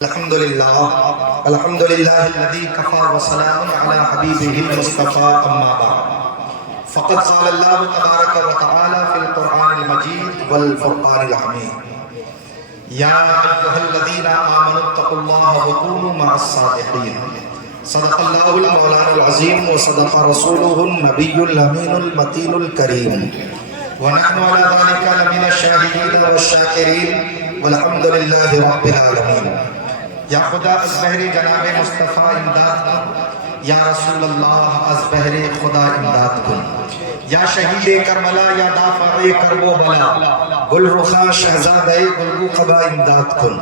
الحمد لله الذي كفى وسلام على حبيبه المصطفى أما بعد فقد قال الله تبارك وتعالى في القرآن المجيد والفرقان الحميد يا أيها الذين آمنوا اتقوا الله وكونوا مع الصادقين صدق الله المولانا العظيم وصدق رسوله النبي الأمين المتين الكريم ونحن على ذلك لمن الشاهدين والشاكرين والحمد لله رب العالمین۔ یا خدا از بحر جناب مصطفیٰ امداد کن، یا رسول اللہ از بحر خدا امداد کن، یا شہید کربلا یا دافع کرب و بلا، گل رخا شہزادہ گلگو قبا امداد کن،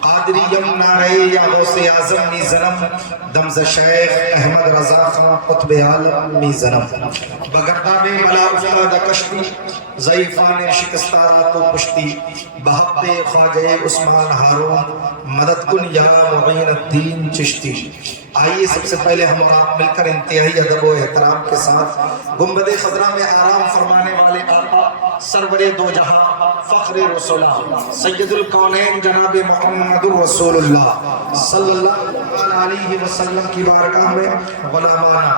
قادری یم نارے یا غوث اعظم می زنم، دمز شیخ احمد رضا خان قطب عالم می زنم، بگرداب بلا افتاد کشتی ضعیفان شکستارا تو پشتی، بحق خواجہ عثمان ہارون مدد کن یا معین الدین چشتی۔ آئیے سب سے پہلے ہم اور آپ مل کر انتہائی ادب و احترام کے ساتھ گنبد خضرا میں آرام فرمانے والے آقا سرور دو جہاں فخر رسولہ سید الکونین جناب محمد رسول اللہ صلی اللہ علیہ وسلم کی بارگاہ میں غلامانہ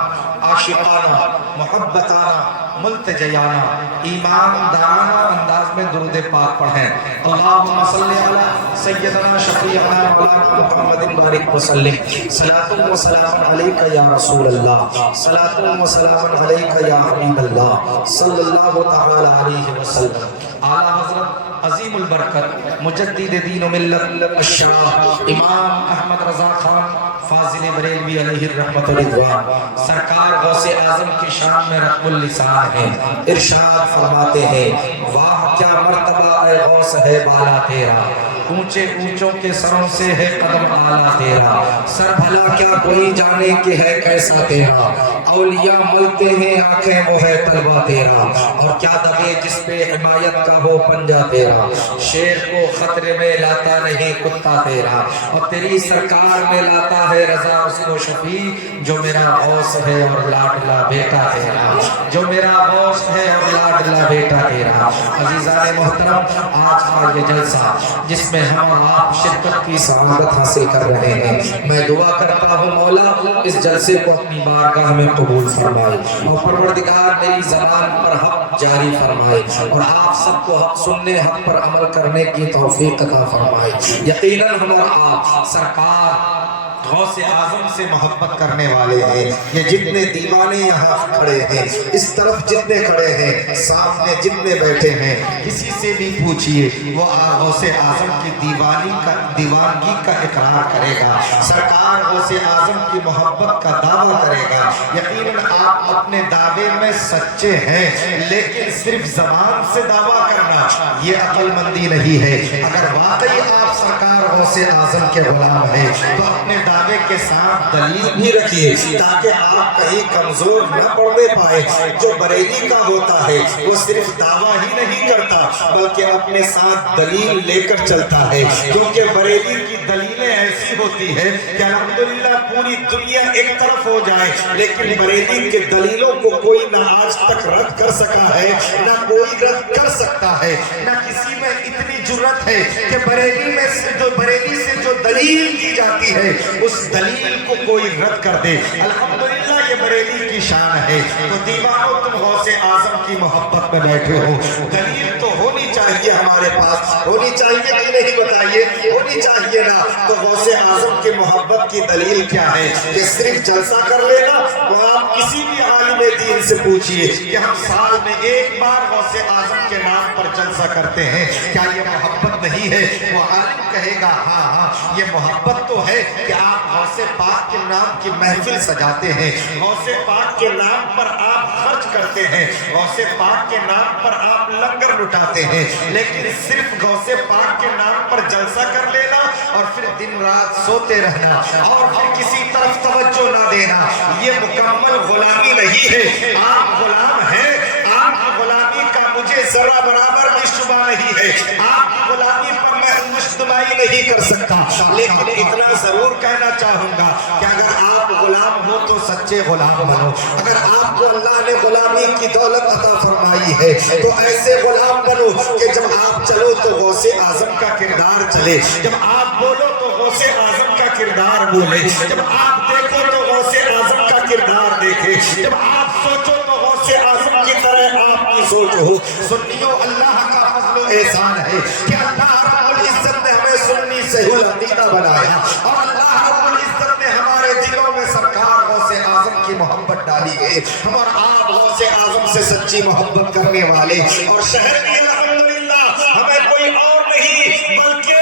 عاشقانہ محبتانہ ملتجیانہ ایمان دارانہ انداز میں درود پاک پڑھیں۔ اللہم صلی علی سیدنا شفیعنا مولانا محمد بارک وسلم، صلاۃ و سلام علیکہ یا رسول اللہ، صلاۃ و سلام علیکہ یا حبیب اللہ صلی اللہ تعالی علیہ وسلم۔ اعلیٰ حضرت عظیم البرکت مجدد دین و ملت الشاہ امام احمد رضا خان فاضل بریلوی علیہ الرحمت والرضوان سرکار غوث اعظم کی شان میں رقم اللسان ہے، ارشاد فرماتے ہیں واہ کیا مرتبہ اے غوث ہے بالا تیرا، اونچے اونچوں کے سروں سے ہے قدم اعلیٰ تیرا، سر بھلا کیا کوئی جانے کہ ہے کیسا تیرا، اولیاء ملتے ہیں آنکھیں وہ ہے طلبہ تیرا، اور کیا دبے جس پہ حمایت کا ہو پنجہ تیرا، شیر کو خطرے میں لاتا نہیں کتا تیرا، اور تیری سرکار میں لاتا ہے رضا اس کو شفیع، جو میرا غوث ہے اور لاڈلا بیٹا تیرا، جو میرا غوث ہے اور لاڈلا بیٹا تیرا۔ عزیزان محترم، آج کا یہ جلسہ جس میں ہم اور آپ شرکت کی سعادت حاصل کر رہے ہیں، میں دعا کرتا ہوں مولا اس جلسے کو اپنی بارگاہ میں قبول فرمائے، اور پروردگار میری زبان پر حق جاری فرمائے، اور آپ سب کو حق سننے حق پر عمل کرنے کی توفیق عطا فرمائے۔ یقیناً ہم اور آپ سرکار غوث اعظم سے محبت کرنے والے ہیں، یہ جتنے دیوانے یہاں کھڑے ہیں، اس طرف جتنے کھڑے ہیں، سامنے جتنے بیٹھے ہیں، کسی سے بھی پوچھئے وہ غوث اعظم کی دیوانگی کا اقرار کرے گا، سرکار غوث اعظم کی محبت کا دعویٰ کرے گا۔ یقیناً آپ اپنے دعوے میں سچے ہیں، لیکن صرف زبان سے دعویٰ کرنا یہ عقل مندی نہیں ہے۔ اگر واقعی آپ سرکار غوث اعظم کے غلام ہیں تو اپنے دعوے کے ساتھ دلیل بھی رکھیے، تاکہ آپ کہیں کمزور نہ پڑنے پائے۔ جو بریلی کا ہوتا ہے وہ صرف دعویٰ ہی نہیں کرتا بلکہ اپنے ساتھ دلیل لے کر چلتا ہے، کیونکہ بریلی کی دلیلیں ایسی ہوتی ہے کہ الحمدللہ پوری دنیا ایک طرف ہو جائے لیکن بریلی کے دلیلوں کو کوئی نہ آج تک رد کر سکا ہے، نہ کوئی رد کر سکتا ہے، نہ کسی میں اتنی جرت ہے کہ بریلی سے جو دلیل دی جاتی ہے اس دلیل کو کوئی رد کر دے۔ الحمدللہ یہ بریلی کی شان ہے۔ تو دیوانوں تم غوث اعظم کی محبت میں بیٹھے ہو، دلیل تو ہونی چاہیے ہمارے پاس، ہونی چاہیے کہ نہیں بتائیے، ہونی چاہیے نا۔ تو غوث اعظم کی محبت کی دلیل کیا ہے؟ کہ صرف جلسہ کر لینا؟ تو آپ کسی بھی عالم دین سے پوچھئے کہ ہم سال میں ایک بار غوث اعظم کے نام پر جلسہ کرتے ہیں، کیا یہ محبت نہیں ہے؟ وہ عالم کہے گا ہاں یہ محبت تو ہے کہ آپ غوث پاک کے نام کی محفل سجاتے ہیں، غوث پاک کے نام پر آپ خرچ کرتے ہیں، غوث پاک کے نام پر آپ لنگر لٹاتے ہیں، لیکن صرف غوث پاک کے نام پر جلسہ کر لینا اور پھر دن رات سوتے رہنا اور پھر کسی طرف توجہ نہ دینا، یہ مکمل غلامی نہیں ہے۔ آپ غلام ہیں، آپ کی غلامی کا مجھے ذرا برابر بھی شبہ نہیں ہے، آپ کی غلامی پر میں مشتمائی نہیں کر سکتا، لیکن اتنا ضرور کہنا چاہوں گا کہ اگر آپ غلام ہو تو سچے غلام بنو۔ اگر آپ کو اللہ نے غلامی کی دولت عطا فرمائی ہے تو ایسے غلام بنو کہ جب آپ چلو تو غوث اعظم کا کردار چلے، جب آپ بولو تو غوث اعظم کا کردار بولے، جب آپ دیکھو تو غوث اعظم کا کردار دیکھے، جب آپ سوچو تو غوث اعظم کی طرح آپ کی سوچ ہو۔ سنیوں، اللہ کا فضل و احسان ہے کہ اللہ رب العزت نے ہمیں سنی صحیح العقیدہ بنایا، اور اللہ رب العزت نے ہمارے دلوں میں سرکار غوث اعظم کی محبت ڈالی ہے۔ ہم اور آپ غوث اعظم سے سچی محبت کرنے والے، اور شہر بھی الحمدللہ ہمیں کوئی اور نہیں بلکہ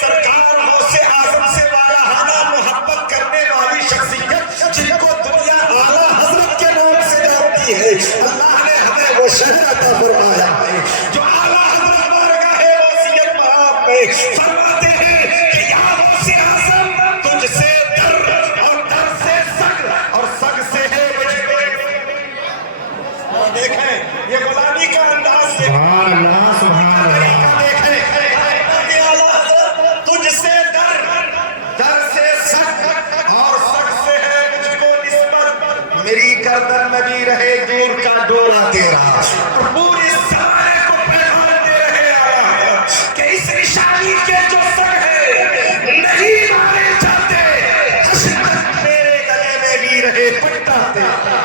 سرکار غوث اعظم سے والہانہ محبت کرنے والی شخصیت، جن کو دنیا اعلیٰ حضرت کے نام سے جانتی ہے، اللہ نے ہمیں وہ شہر عطا فرمایا ہے جو اعلیٰ حضرت بارگاہ وصیت مآب میں فرماتے ہیں کہ یا غوث اعظم تجھ سے در، اور در سے سگ، اور سگ سے ہے دیکھیں یہ غلامی کا انداز دیکھیں، سبحان اللہ سبحان اللہ، تجھ سے در، در سے سگ، اور سگ سے ہے مجھ کو نسبت، میری گردن میں بھی رہے دور کا ڈورا تیرا، اور پوری زمانے کو پیغام دے رہے آیا کہ اس نشانی کے جو سگ ہے نہیں مارے جاتے، حشر تک میرے گلے میں بھی رہے پٹا تیرا،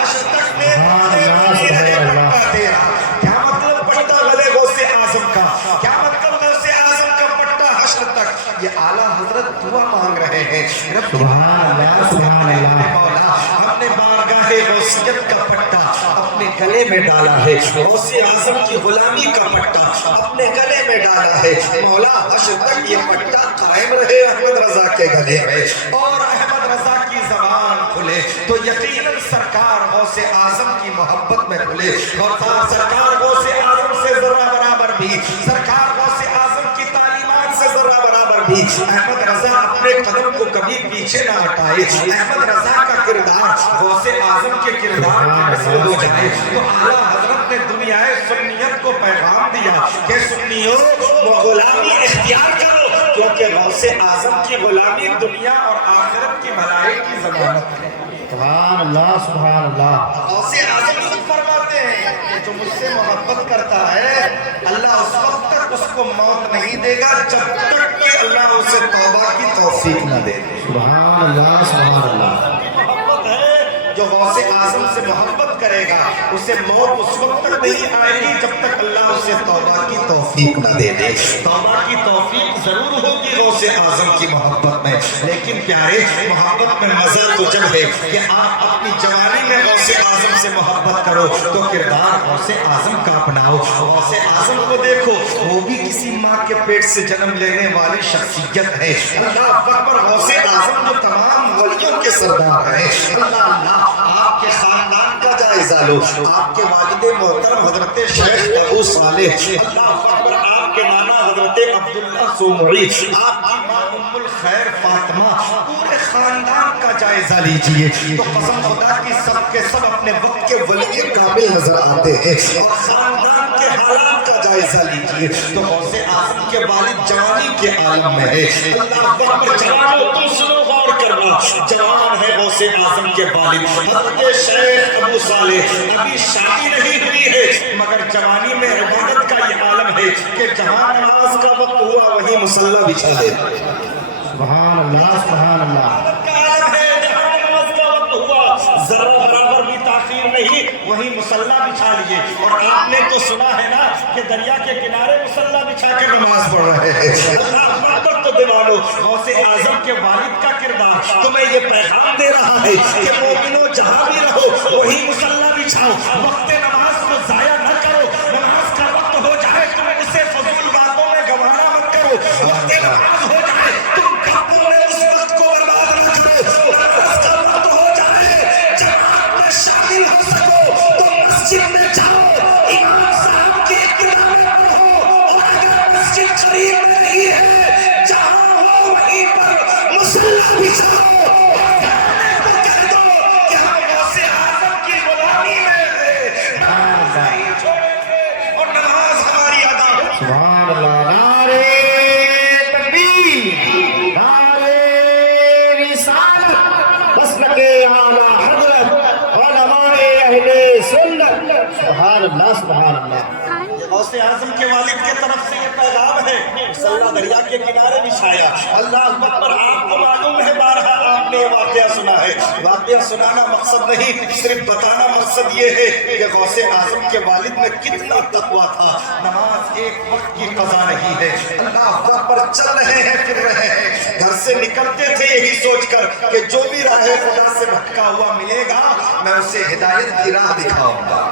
حشر تک میرے گلے میں بھی رہے پٹا تیرا۔ کیا مطلب پٹا گلے غوث اعظم کا؟ کیا مطلب غوث اعظم کا پٹا حشر تک؟ یہ اعلیٰ حضرت دعا مانگ رہے ہیں، رب سبحان اللہ سبحان اللہ، مولا ہم نے بارگاہ غوثیت کا پٹا اپنے گلے میں ڈالا ہے، غوث اعظم کی غلامی کا پٹا اپنے گلے میں ڈالا ہے، مولا حشر تک یہ پٹا قائم رہے احمد رضا کے گلے میں، اور احمد رضا کی زبان کھلے تو یقیناً سرکار غوث اعظم کی محبت میں کھلے، اور سرکار غوث اعظم سے ذرہ برابر بھی، سرکار غوث اعظم کی تعلیمات سے ذرہ برابر بھی احمد رضا اپنے قدم کو کبھی پیچھے نہ ہٹائے، احمد رضا کا کردار غوث اعظم کے کردار کی مثل ہو جائے۔ تو اعلیٰ حضرت نے دنیا سنیت کو پیغام دیا کہ سنیوں وہ غلامی اختیار کرو، کیونکہ غوث اعظم کی غلامی دنیا اور آخرت کی بھلائی کی ضمانت ہے۔ سبحان اللہ سبحان اللہ، غوث اعظم خود فرماتے ہیں کہ جو مجھ سے محبت کرتا ہے اللہ اس وقت تک اس کو موت نہیں دے گا جب تک کہ اللہ اسے توبہ کی توفیق نہ دے دے۔ سبحان اللہ سبحان اللہ، محبت ہے جو غوث اعظم سے محبت کرے گا اسے موت اس وقت تک نہیں آئے گی جب تک اللہ اسے توبہ کی توفیق نہ دے دے۔ توبہ کی توفیق ضرور ہوگی غوث اعظم کی محبت میں، لیکن پیارے محبت میں مزہ تو جب ہے کہ آپ اپنی جوانی میں غوث اعظم سے محبت کرو تو کردار غوث اعظم کا اپناؤ۔ غوث اعظم کو دیکھو، وہ بھی کسی ماں کے پیٹ سے جنم لینے والی شخصیت ہے۔ اللہ اکبر، غوث اعظم جو تمام ولیوں کے سردار ہیں۔ اللہ اللہ، آپ کے خاندان کا جائزہ لو، آپ کے والد محترم حضرت شیخ ابو صالح، اللہ اکبر، آپ کے نانا حضرت عبداللہ سومری، آپ کی ماں ام الخیر فاطمہ، پورے خاندان کا جائزہ لیجئے تو قسم خدا کی سب کے سب اپنے وقت کے ولی کامل نظر آتے ہیں، اور خاندان کے حالات کا جائزہ لیجئے تو غوث اعظم کے والد جوانی کے عالم میں ہے۔ اللہ اکبر، جوانوں تم سنو، غور کرنا، جوان ہے غوث اعظم کے والد حضرت شیخ ابو صالح، ابھی شادی نہیں ہوئی ہے مگر جوانی میں عبادت کا یہ عالم ہے کہ جہاں نماز کا وقت ہوا وہیں مصلی بچھا دے۔ سبحان اللہ سبحان اللہ، عبادت کا عالم ہے، جہاں نماز کا وقت ہوا ذرا برابر بھی تاخیر نہیں وہیں مصلی بچھا لیے۔ اور آپ نے تو سنا ہے نا کہ دریا کے کنارے مصلی بچھا کے نماز پڑھ رہے ہیں۔ اللہ اکبر، تو دیوانو، غوث اعظم کے والد کا کردار تمہیں یہ پیغام دے رہا ہے کہ مومنوں جہاں بھی رہو وہی مصلی بچھاؤ، وقت نماز کو ضائع نہ کرو، نماز کا وقت ہو جائے تم اسے فضول باتوں میں گنوانا مت کرو، وقت نماز ہو جائے تم گپوں میں اس وقت کو برباد نہ کرو، نماز کا وقت ہو جائے جماعت میں شامل ہو سکو تو مسجد میں جاؤ، امام صاحب کی اقتداء میں پڑھو، اور اگر مسجد قریب میں نہیں ہے جہاں ہو وہیں پر مصلی بچھاؤ، سبحان اللہ، نعرے تکبیر، نعرے رسالت، مسلک اعلیٰ حضرت، علماء اہل سنت، سبحان اللہ سبحان اللہ۔ غوث غوث اعظم کے والد کے طرف سے یہ پیغام ہے، مسلح دریا کے کنارے بچھایا۔ اللہ اکبر، آپ کو معلوم ہے بارہا آپ نے یہ واقعہ سنا ہے، واقعہ سنانا مقصد نہیں، صرف بتانا مقصد یہ ہے کہ غوث اعظم کے والد میں کتنا تقویٰ تھا۔ نماز ایک وقت کی قضا نہیں ہے، اللہ اکبر، چل رہے ہیں پھر رہے ہیں، گھر سے نکلتے تھے یہی سوچ کر کہ جو بھی راہ خدا سے بھٹکا ہوا ملے گا میں اسے ہدایت کی راہ دکھاؤں گا۔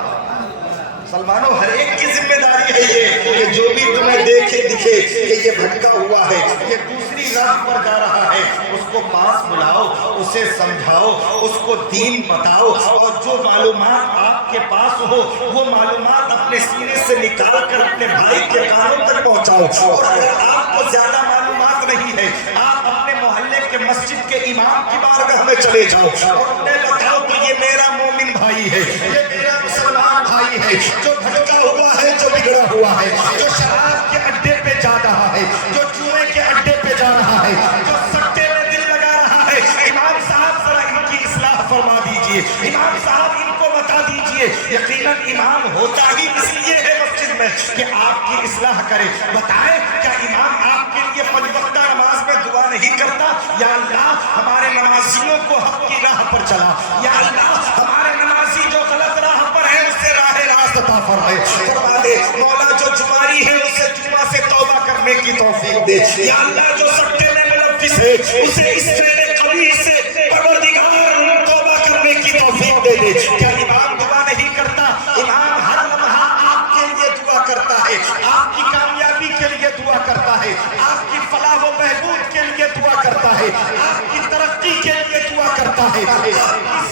مسلمانوں، ہر ایک کی ذمہ داری ہے یہ کہ جو بھی تمہیں دیکھے دکھے کہ یہ بھٹکا ہوا ہے، یہ دوسری راہ پر جا رہا ہے، اس کو پاس بلاؤ، اسے سمجھاؤ، اس کو دین بتاؤ، اور جو معلومات آپ کے پاس ہو وہ معلومات اپنے سینے سے نکال کر اپنے بھائی کے کانوں تک پہنچاؤ۔ اور اگر آپ کو زیادہ معلومات نہیں ہے، آپ اپنے محلے کے مسجد کے امام کی بارگاہ میں چلے جاؤ اور انہیں بتاؤ کہ یہ میرا مومن بھائی ہے، یہ میرا مسلمان بھائی ہے، جو بھٹکا ہوا ہے، جو بگڑا ہوا ہے، جو شراب کے اڈے پہ جا رہا ہے، جو جوئے کے اڈے پہ جا رہا ہے، جو سٹے میں دل لگا رہا ہے۔ امام صاحب ذرا ان کی اصلاح فرما دیجئے، امام صاحب ان کو بتا دیجئے۔ یقیناً امام ہوتا ہی اس لیے ہے مسجد میں کہ آپ کی اصلاح کرے۔ بتائیں کیا امام آپ کے لیے پنج وقتہ نماز میں دعا نہیں کرتا؟ یا اللہ ہمارے نمازیوں کو حق کی راہ پر چلا، یا اللہ ہمارے نمازی جو غلط راہ پر ہے اس سے راہ راست عطا فرما دے، مولا جو جماری ہے اسے جمعہ سے توبہ کرنے کی توفیق دے، یا اللہ جو سٹے میں ملوث ہے اسے اس فعل قبیح سے پروردگار توبہ کرنے کی توفیق دے دے۔ کیا امام دعا نہیں کرتا؟ امام ہر لمحہ آپ کے لیے دعا کرتا ہے، آپ کی کامیابی کے لیے دعا کرتا ہے، آپ کی فلاح و بہبود کے لیے دعا کرتا ہے، آپ کی ترقی کے لیے دعا کرتا ہے، آپ کی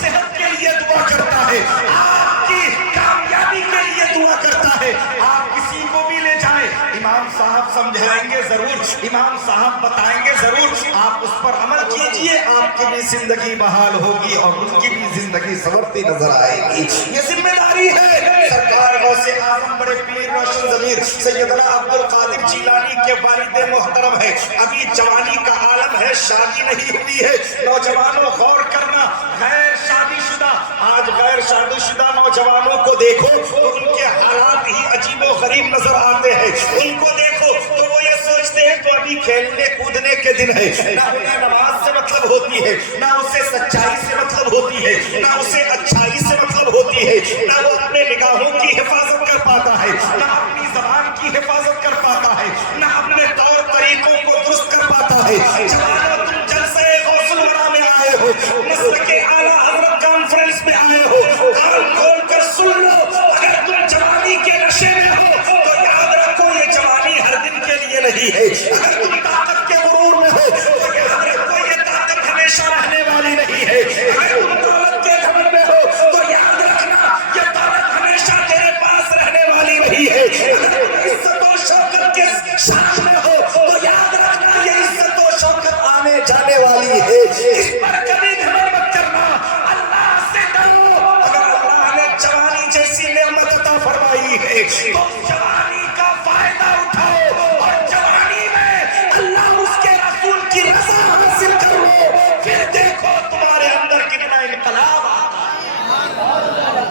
صحت کے لیے دعا کرتا ہے، آپ کی کامیابی کے لیے دعا کرتا ہے۔ آپ کسی کو بھی لے جائیں، امام صاحب سمجھائیں گے ضرور، امام صاحب بتائیں گے ضرور، آپ اس پر عمل کیجئے، آپ کی بھی زندگی بحال ہوگی اور ان کی بھی زندگی سنورتی نظر آئے گی۔ یہ ذمہ داری ہے سرکار غوث اعظم بڑے پیر روشن ضمیر سیدنا عبد القادر جیلانی کے والد محترم ہے، ابھی جوانی کا عالم ہے، شادی نہیں ہوئی ہے۔ نوجوانوں غور کرنا، غیر شادی شدہ، آج غیر شادی شدہ نوجوانوں کو دیکھو تو ان کے حالات ہی عجیب و غریب نظر آتے ہیں، ان کو دیکھو تو وہ یہ سوچتے ہیں تو ابھی کھیلنے کودنے کے دن ہے، نہ انہیں نماز سے مطلب ہوتی ہے، نہ اسے سچائی سے مطلب ہوتی ہے، نہ اسے اچھائی سے مطلب ہوتی ہے، نہ وہ اپنے نگاہوں کی حفاظت کر پاتا ہے، نہ اپنی زبان کی حفاظت کر پاتا ہے، نہ اپنے طور طریقوں کو درست کر پاتا ہے۔ جوانوں، تم جلسے غوث الورا میں آئے ہو، نسل کے اعلیٰ حضرت کانفرنس میں آئے ہو، کان کھول کر سن لو، اگر تم جوانی کے نشے میں ہو تو یاد رکھو یہ جوانی ہر دن کے لیے نہیں ہے، اگر تم طاقت کے غرور میں ہو تو یاد رکھو یہ طاقت ہمیشہ رہنے والی نہیں ہے، اگر تم دولت کے گھمنڈ میں ہو تو یاد رکھنا یہ دولت ہمیشہ تیرے پاس رہنے والی نہیں ہے، اگر تم عزت و شوکت کے شان میں ہو تو یاد رکھنا یہ عزت و شوکت آنے جانے والی ہے، اس پر کبھی گھمنڈ مت کرنا، اللہ سے ڈرو۔ اگر اللہ نے جوانی جیسی نعمت عطا فرمائی ہے تو جوانی کا فائدہ اٹھاؤ اور جوانی میں اللہ اس کے رسول کی رضا حاصل کرو، پھر دیکھو تمہارے اندر کتنا انقلاب آتا ہے۔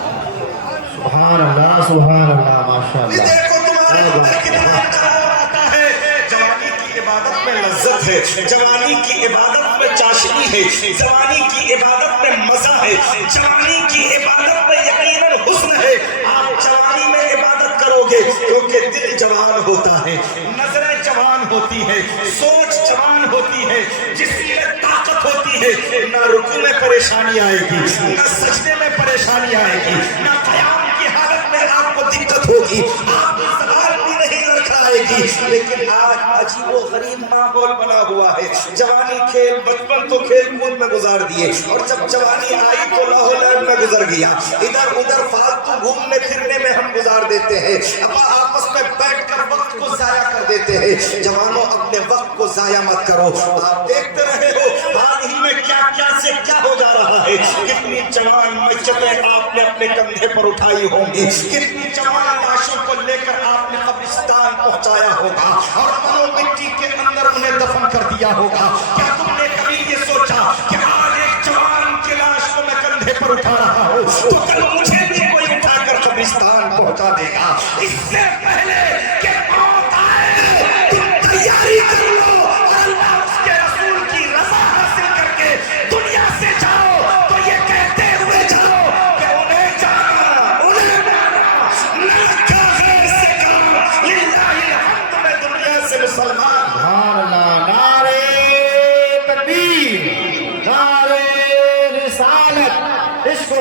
سبحان اللہ، سبحان اللہ، ماشاء پھر اللہ۔ دیکھو تمہارے اندر کتنا انقلاب آتا ہے۔ جوانی کی عبادت میں لذت ہے، جوانی کی عبادت میں چاشنی ہے، جوانی کی عبادت میں مزہ ہے، جوانی کی عبادت میں یقیناً حسن ہے۔ آپ جوانی میں عبادت کرو گے کیونکہ دل جوان ہوتا ہے، نظریں جوان ہوتی ہے، سوچ جوان ہوتی ہے، جسم میں طاقت ہوتی ہے، نہ رکوع میں پریشانی آئے گی، نہ سجدے میں پریشانی آئے گی، نہ قیام کی حالت میں آپ کو دقت ہوگی، آپ کی زبان بھی نہیں لڑکھائے گی۔ لیکن آج عجیب و غریب ماحول بنا ہوا ہے، جوانی کھیل بچپن تو کھیل کود میں گزار دیے اور جب جوانی آئی تو لاہو لہو میں گزر گیا، ادھر ادھر فالتو گھومنے پھرنے میں ہم گزار دیتے ہیں، آپس میں بیٹھ کر وقت کو ضائع کر دیتے ہیں۔ جوانوں، اپنے وقت کو ضائع مت کرو، آپ دیکھتے رہے ہو حال ہی میں کیا کیا سے کیا ہو جا رہا ہے، کتنی جوان میتیں آپ نے اپنے کندھے پر اٹھائی ہوں گی، کتنی جوان لاشوں کو لے کر آپ نے قبرستان پہنچایا ہوگا اور منو مٹی کے اندر انہیں دفن کر دیا ہوگا۔ کیا تم نے کبھی یہ سوچا کہ آج ایک جوان کی لاش کو میں کندھے پر اٹھا رہا ہوں تو کل مجھے بھی کوئی اٹھا کر قبرستان پہنچا دے گا؟ اس سے پہلے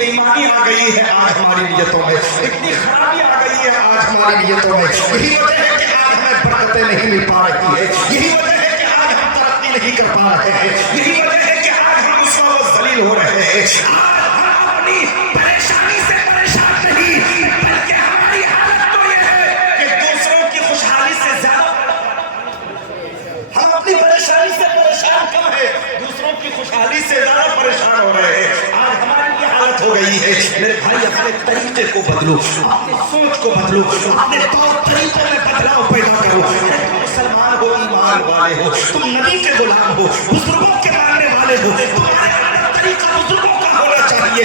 بےایمانی آ گئی ہے آج ہماری نیتوں میں، اتنی خرابی آ گئی ہے آج ہماری نیتوں میں. یہی وجہ ہے کہ آج ہمیں برکتیں نہیں مل پا رہی ہے، یہی وجہ ہے کہ آج ہم ترقی نہیں کر پا رہے ہیں، یہی وجہ ہے کہ آج ہم رسوا و ذلیل ہو رہے ہیں. آج ہم اپنی پریشانی سے پریشان نہیں، بلکہ ہماری حالت تو یہ ہے کہ دوسروں کی خوشحالی سے زیادہ ہم اپنی پریشانی سے پریشان کم ہے، دوسروں کی خوشحالی سے زیادہ پریشان ہو رہے ہیں. آج ہماری یہ حالت ہو گئی ہے. میرے بھائی اپنے طریقے کو بدلو، اپنی سوچ کو بدلو، اپنے طور طریقوں میں بدلاؤ پیدا کرو. تم مسلمان ہو، ایمان والے ہو، تم نبی کے غلام ہو، بزرگوں کے ماننے والے ہو، تمہارے اندر طریقہ بزرگوں کا ہونا چاہیے.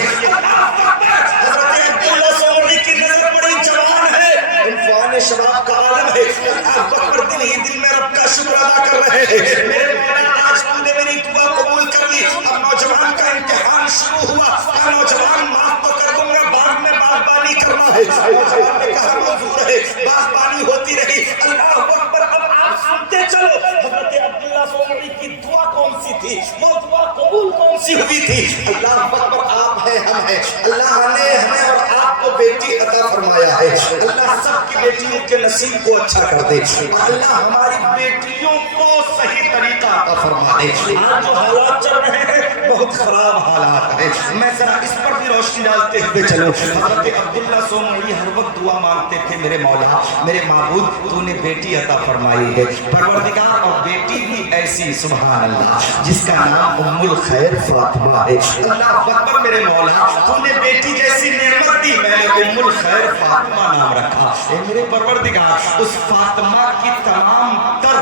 حضرت عبداللہ سعودی کی نظر بڑی جوان ہے، انفعال شباب کا عالم ہے. اللہ اکبر، دن ہی دن میں رب کا شکر ادا کر رہے ہیں. میرے مولا آج تم نے میری دعا قبول کر لی. اب نوجوان کا امتحان شروع ہوا. نوجوان معاف تو کر دوں گا، باغ میں باغبانی کرنا ہے. نوجوان نے کہا منظور ہے، باغبانی ہوتی رہی. اللہ اکبر. اب آپ سنتے چلو حضرت عبداللہ سعودی کی دعا کون سی تھی، وہ دعا قبول کون سی ہوئی تھی. اللہ اکبر. آپ ہیں، ہم ہیں، اللہ نے ہمیں اور آپ کو بیٹی عطا فرمایا ہے. اللہ سب کی بیٹیوں کے نصیب کو اچھا کر دے، اور اللہ ہماری بیٹیوں کو صحیح طریقہ عطا فرما دے. آج جو حالات چل رہے ہیں بہت خراب حالات ہیں. میں ذرا اس پر بھی روشنی ڈالتے ہوئے چلو. حضرت عبداللہ سومری ہر وقت دعا مانگتے تھے، میرے مولا، میرے معبود، تو نے بیٹی عطا فرمائی ہے پروردگار، اور بیٹی بھی ایسی سبحان اللہ جس کا نام ام الخیر فاطمہ ہے. اللہ اکبر. میرے مولا، تو نے بیٹی جیسی نعمت دی، میں نے ام الخیر فاطمہ نام رکھا. اے میرے پروردگار، اس فاطمہ کی تمام تر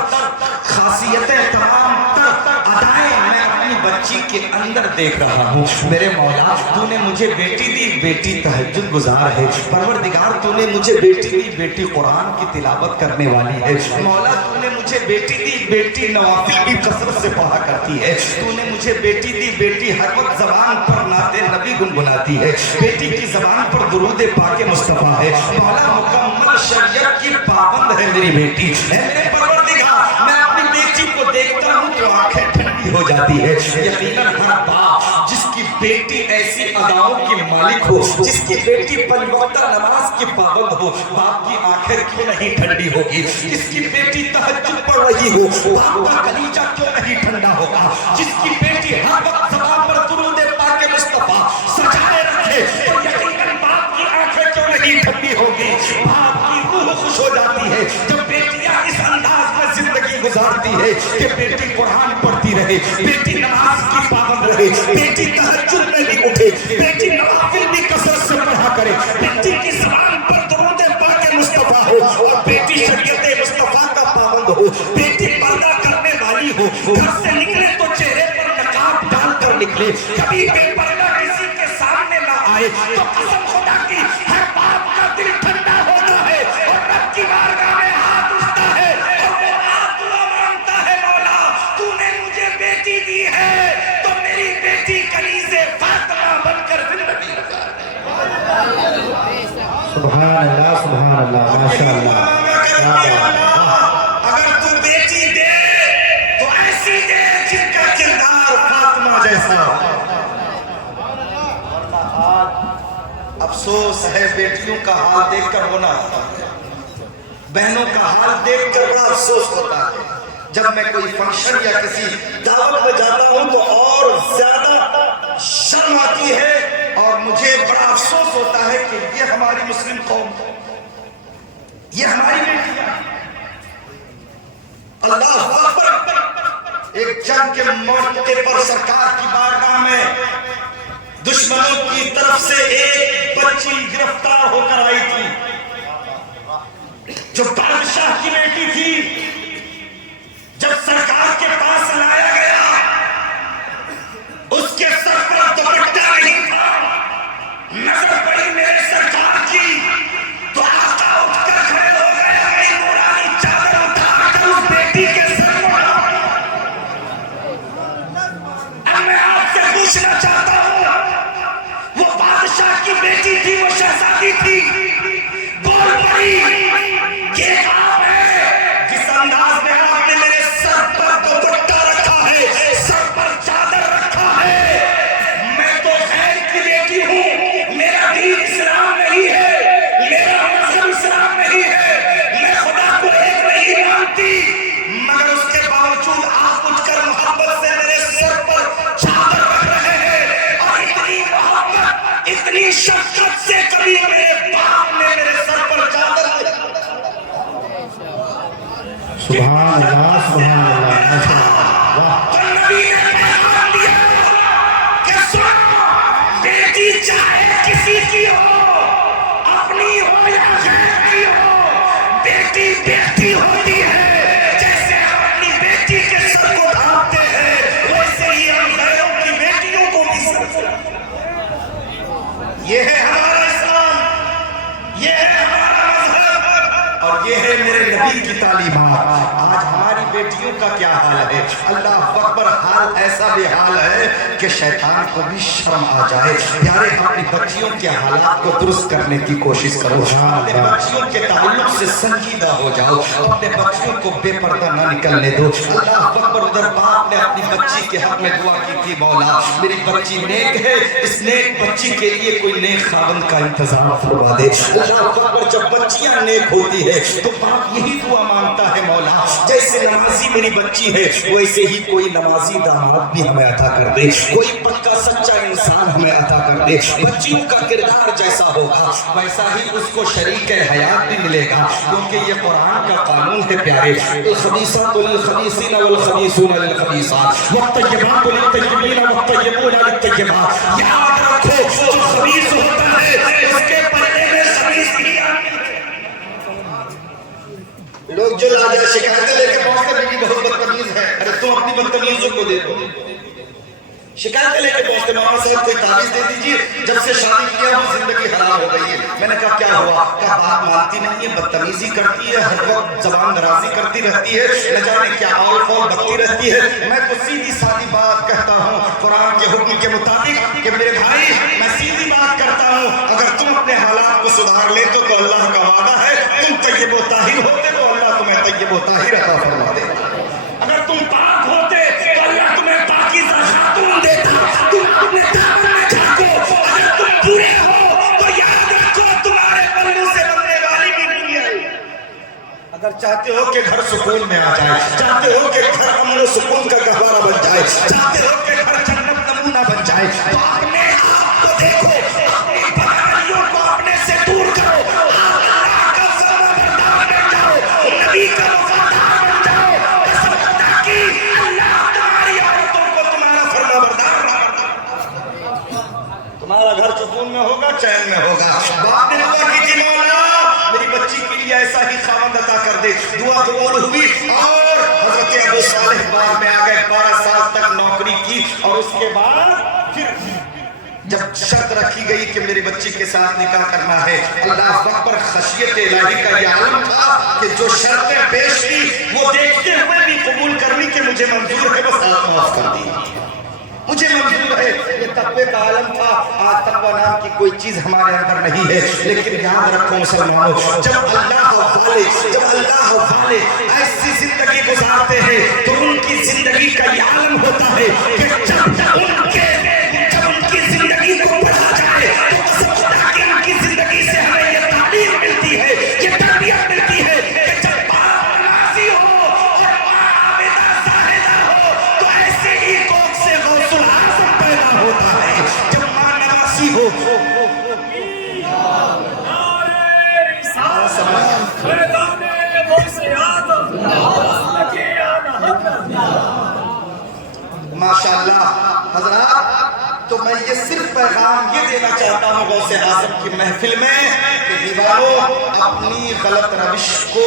خاصیتیں، تمام تر ادائیں میں اپنی بچی کے اندر دیکھ رہا ہوں. میرے مولا، تو نے مجھے بیٹی دی، بیٹی تہجد گزار ہے. پروردگار، تو نے مجھے بیٹی دی، بیٹی قرآن کی تلاوت کرنے والی ہے. مولا، تو نے مجھے بیٹی دی، بیٹی نوافل بھی کثرت سے پڑھا کرتی ہے. تو نے مجھے بیٹی دی، بیٹی ہر وقت زبان پر نعت نبی گنگناتی ہے. بیٹی کی زبان پر درود پاک مصطفیٰ ہے. مولا، مکمل شریعت کی پابند ہے میری بیٹی. اے میرے پروردگار، میں اپنی بیٹی کو دیکھتا ہوں تو آنکھیں ٹھنڈی ہو جاتی ہے. یقیناً ہر باپ جس کی بیٹی ایسی اداؤں کی مالک ہو، جس کی بیٹی پنج وقتہ نماز کی پابند ہو، باپ کی آنکھیں کیوں نہیں ٹھنڈی ہوگی. جس کی بیٹی تہجد پڑھ رہی ہو، باپ کا کلیجہ کیوں نہیں ٹھنڈا ہوگا. جس کی بیٹی ہر وقت زبان پر درود پاک مصطفیٰ سجائے رکھے، تو یقیناً باپ کی آنکھیں کیوں نہیں ٹھنڈی ہوگی. باپ کی روح خوش ہو جاتی ہے جب بیٹیاں اس انداز میں زندگی گزارتی ہے کہ بیٹی قرآن پڑھتی رہے، بیٹی نماز کی پابند رہے، بیٹی تہجد میں بھی اٹھے، بیٹی نوافل بھی کثرت سے پڑھا کرے، بیٹی کی زبان پر درود پاک مصطفیٰ ہو، اور بیٹی شریعت مصطفیٰ کا پابند ہو، بیٹی پردہ کرنے والی ہو. گھر سے نکلے تو چہرے پر نقاب ڈال کر نکلے، کبھی بے پردہ کسی کے سامنے نہ آئے. تو قسم خدا کی ہر باپ کا دل ٹھنڈا ہوتا ہے اور رب کی بارگاہ میں ہاتھ اٹھتا ہے اور وہ آپ دعا مانگتا ہے، مولا، تو نے مجھے بیٹی دی ہے تو میری بیٹی کنیز فاطمہ بن کر زندگی گزار. سبحان اللہ، سبحان اللہ، ماشاء اللہ. اگر تو بیٹی دے تو ایسی دے جن کا کردار فاطمہ جیسا. افسوس ہے بیٹیوں کا حال دیکھ کر رونا آتا ہے، بہنوں کا حال دیکھ کر بڑا افسوس ہوتا ہے. جب میں کوئی فنکشن یا کسی دعوت میں جاتا ہوں تو اور زیادہ شرم آتی ہے اور مجھے بڑا افسوس ہوتا ہے کہ یہ ہماری مسلم قوم، یہ ہماری بیٹیاں. اللہ اکبر. ایک جنگ کے موقع پر سرکار کی بارگاہ میں دشمنوں کی طرف سے ایک بچی گرفتار ہو کر آئی تھی جو بادشاہ کی بیٹی تھی. جب سرکار کے پاس لایا گیا، اس کے سر پر دوپٹہ نہیں تھا. نظر پڑی میرے سرکار کی تو آقا اٹھ کر کھڑے ہو گئے، اپنی نورانی چادر اٹھا کر اس بیٹی کے سر پر. اب میں آپ سے پوچھنا چاہتا ہوں، وہ بادشاہ کی بیٹی تھی، وہ شہزادی تھی، بول پڑی کہ آپ ہے جس نبی کی تعلیمات. آج ہماری بیٹیوں کا کیا حال ہے؟ اللہ اکبر، حال ایسا بے حال ہے کہ شیطان کو بھی شرم آ جائے. پیارے اپنی بچیوں کے حالات کو درست کرنے کی کوشش کرو، اپنے بچیوں کے تعلق سے سنجیدہ ہو جاؤ، اپنے بچیوں کو بے پردہ نہ نکلنے دو. اللہ اکبر. ادھر باپ نے اپنی بچی کے حق میں دعا کی تھی، مولا میری بچی نیک ہے، اس نیک بچی کے لیے کوئی نیک خاوند کا انتظام فرما دے. اللہ اکبر. جب بچیاں نیک ہوتی ہے تو باپ یہی دعا مانگتا ہے، مولا جیسے نمازی میری بچی ہے ویسے ہی کوئی نمازی داماد بھی ہمیں عطا کر دے، کوئی پکا سچا انسان ہمیں عطا کر دے. بچیوں کا کردار جیسا ہوگا ویسا ہی اس کو شریک حیات بھی ملے گا، کیونکہ یہ قرآن کا قانون ہے. پیارے الخبیثات للخبیثین والخبیثون للخبیثات والطیبات للطیبین والطیبون للطیبات. یاد رکھو جو خبیث ہوتا ہے اس کے پردے میں خبیث بھی آتے ہیں. لوگ جو لاجا شکایتیں لے کے پہنچتے ہیں کہ بہت بدتمیز ہے. ارے تم اپنی بدتمیزوں کو دیکھو. شکایتیں لے کے پہنچتے، مولانا صاحب کوئی تعویذ دے دیجیے، جب سے شادی کیا وہ زندگی خراب ہو گئی ہے. میں نے کہا کیا ہوا؟ کہا بات مانتی نہیں ہے، بدتمیزی کرتی ہے، ہر وقت زبان درازی کرتی رہتی ہے، نہ جانے کیا آؤل فول بکتی رہتی ہے. میں تو سیدھی سادی بات کہتا ہوں قرآن کے حکم کے مطابق کہ میرے بھائی میں سیدھی بات کرتا ہوں، اگر تم اپنے حالات کو سدھار لے تو اللہ کا وعدہ ہے تم طیب و طاہر ہوتے تو اللہ تمہیں طیب و طاہر عطا فرما دے. اگر تم پاک ہوتے تو اللہ تمہیں پاکیزہ خاتون دیتا. تم اپنے دامن میں جھانکو، اگر تم برے ہو تو یاد رکھو تمہارے پلوں سے بننے والی بھی نہیں ہے. اگر چاہتے ہو کہ گھر سکون میں آ جائے، چاہتے ہو کہ گھر امن و سکون کا گہوارہ بن جائے، چاہتے ہو کہ گھر جنت نمونہ بن جائے، تو اپنے آپ کو دیکھو، اپنی بدکاریوں کو اپنے سے دور کرو، اللہ کا فرما بردار بن جاؤ، نبی کا وفادار بن جاؤ. اللہ تمہاری عورتوں کو تمہارا فرما بردار، تمہارا گھر سکون میں ہوگا، چین میں ہوگا. باپ نے دعا کی تھی، مولا میری بچی کے لیے ایسا ہی خاوند عطا کر دے. دعا قبول ہوئی اور حضرت ابو صالح باغ میں آ گئے. 12 سال تک نوکری کی اور اس کے بعد پھر جب شرط رکھی گئی کہ میری بچی کے ساتھ نکاح کرنا ہے، اللہ اکبر، خشیت الہی کا یہ عالم تھا کہ جو شرطیں پیش کی وہ دیکھتے ہوئے بھی قبول کرنی کہ مجھے منظور ہے، بس آپ معاف کر دی، مجھے منظور ہے. یہ تقوی کا عالم تھا. آج تقوی نام کی کوئی چیز ہمارے اندر نہیں ہے، لیکن یاد رکھو مسلمانوں، جب اللہ والے ایسی زندگی گزارتے ہیں تو ان کی زندگی کا یہ عالم ہوتا ہے کہ جب ان کی زندگی کو پڑھا جائے تو خدا کی ان کی زندگی سے ہمیں یہ تعلیم ملتی ہے، یہ تربیت ملتی ہے کہ جب باپ نمازی ہو اور ماں عابدہ زاہدہ ہو تو ایسے ہی کوکھ سے غوث العظم پیدا ہوتا ہے. جب ماں نمازی ہو ماشاءاللہ. حضرات تو میں یہ صرف پیغام یہ دینا چاہتا ہوں غوث اعظم کی محفل میں کہ دیوانوں اپنی غلط روش کو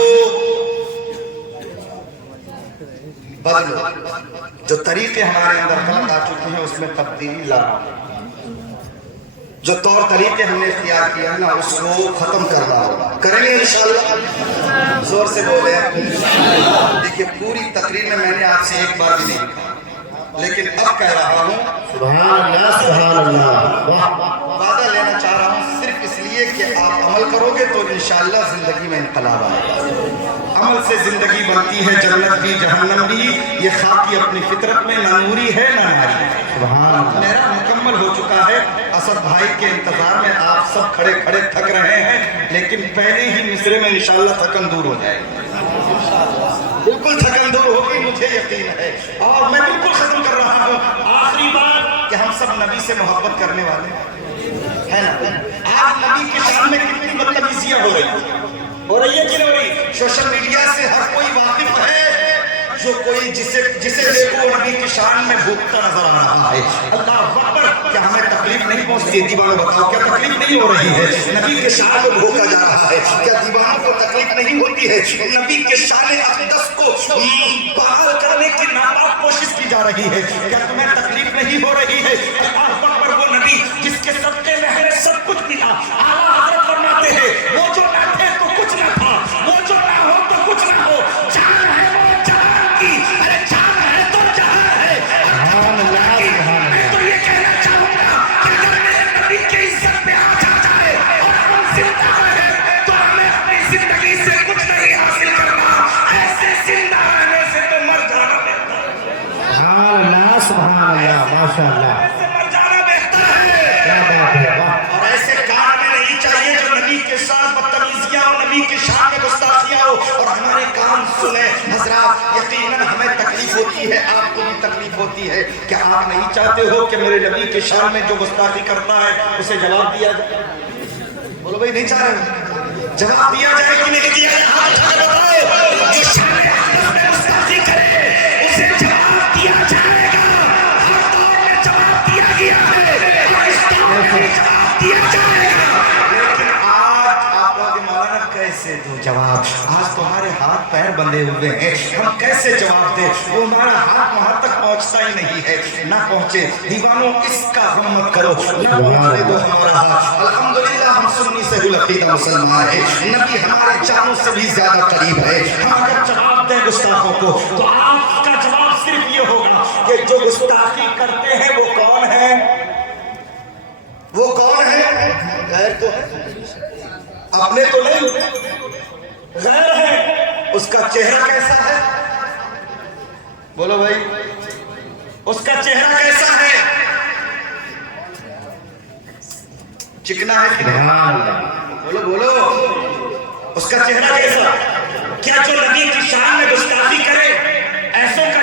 بدلو. جو طریقے ہمارے اندر غلط آ چکے ہیں اس میں تبدیلی لانا، جو طور طریقے ہم نے اختیار کیا ہے نا اس کو ختم کرنا ہوگا. کریں گے انشاءاللہ؟ زور سے بولے. دیکھیے پوری تقریر میں نے آپ سے ایک بار بھی نہیں کہا، لیکن اب کہہ رہا ہوں سبحان اللہ سبحان اللہ. وعدہ لینا چاہ رہا ہوں صرف اس لیے کہ آپ عمل کرو گے تو انشاءاللہ زندگی میں انقلاب آئے گا. عمل سے زندگی بنتی ہے، جنت بھی جہنم بھی. یہ خاکی اپنی فطرت میں نہ نوری ہے نہ ناری ہے. سبحان اللہ. میرا مکمل ہو چکا ہے. اسد بھائی کے انتظار میں آپ سب کھڑے کھڑے تھک رہے ہیں، لیکن پہلے ہی مصرے میں انشاءاللہ تھکن دور ہو جائے گی. بالکل تھکن دور ہوگی، مجھے یقین ہے. اور میں بالکل ختم کر رہا ہوں. آخری بات کہ ہم سب نبی سے محبت کرنے والے ہیں نا. آج نبی کے شان میں کتنی بدتمیزیاں ہو رہی ہے کہ نہیں ہو رہی؟ سوشل میڈیا سے ہر کوئی واقف ہے جو کوئی جسے دیکھو نبی کی شان میں بھوکتا نظر آ رہا ہے. اللہ اکبر. کیا ہمیں تکلیف نہیں پہنچتی؟ دیوانوں بتاؤ کیا تکلیف نہیں ہو رہی ہے؟ نبی کے شان میں بھوکا جا رہا ہے. کیا دیوانوں کو تکلیف نہیں ہوتی ہے؟ نبی کے شان اقدس کو بحال کرنے کی ناپاک کوشش کی جا رہی ہے. کیا تمہیں تکلیف نہیں ہو رہی ہے؟ اللہ اکبر. وہ نبی جس کے صدقے میں ہمیں سب کچھ ملا. اعلیٰ حضرت فرماتے ہیں وہ جو نہ تھے تو کچھ نہ تھا، وہ جو نہ ہو تو کچھ نہ سبحان اللہ ماشاء اللہ ایسے مر جانا بہتر ہے. کیا بات ہے واہ اور ایسے کام میں نہیں چاہیے جو نبی کے ساتھ بدتمیزیاں ہو, نبی کی شان میں گستاخیاں ہو اور ہمارے کام سنیں. حضرات یقیناً ہمیں تکلیف ہوتی ہے, آپ کو بھی تکلیف ہوتی ہے. کیا آپ نہیں چاہتے ہو کہ میرے نبی کی شان میں جو گستاخی کرتا ہے اسے جواب دیا جائے؟ بولو بھائی نہیں چاہ رہے, جواب دیا جائے کہ نہیں دیا جائے؟ ہاتھ اٹھا کے بتاؤ. جو شان اقدس میں گستاخی کرے اسے جواب دیا جائے گا. ہر دور میں جواب دیا گیا ہے, ہر اس دور میں جواب دیا جائے گا. لیکن آج آپ کو مولانا کیسے دو جواب؟ آج تمہارے ہاتھ پیر بندھے ہوئے ہیں, ہم کیسے جواب دیں؟ وہ ہمارا ہاتھ وہاں تک پہنچتا ہی نہیں ہے. نہ پہنچے دیوانوں, اس کا غم مت کرو, نہ پہنچنے دو ہمارا ہاتھ. الحمدللہ ہم سنی سے العقیدہ مسلمان ہیں. نبی ہمارے جانوں سے بھی زیادہ قریب ہے. ہم اگر جواب دیں گستاخوں کو تو آپ کا جواب صرف یہ ہوگا کہ جو گستاخی کرتے ہیں وہ کون ہے؟ وہ کون ہے؟ غیر تو ہے, اپنے تو نہیں, غیر ہے. اس کا چہرہ کیسا ہے؟ بولو بھائی, اس کا چہرہ کیسا ہے؟ چکنا ہے کہ نہیں؟ سبحان اللہ بولو بولو, اس کا چہرہ کیسا؟ کیا جو نبی کی شان میں گستاخی کرے ایسوں کا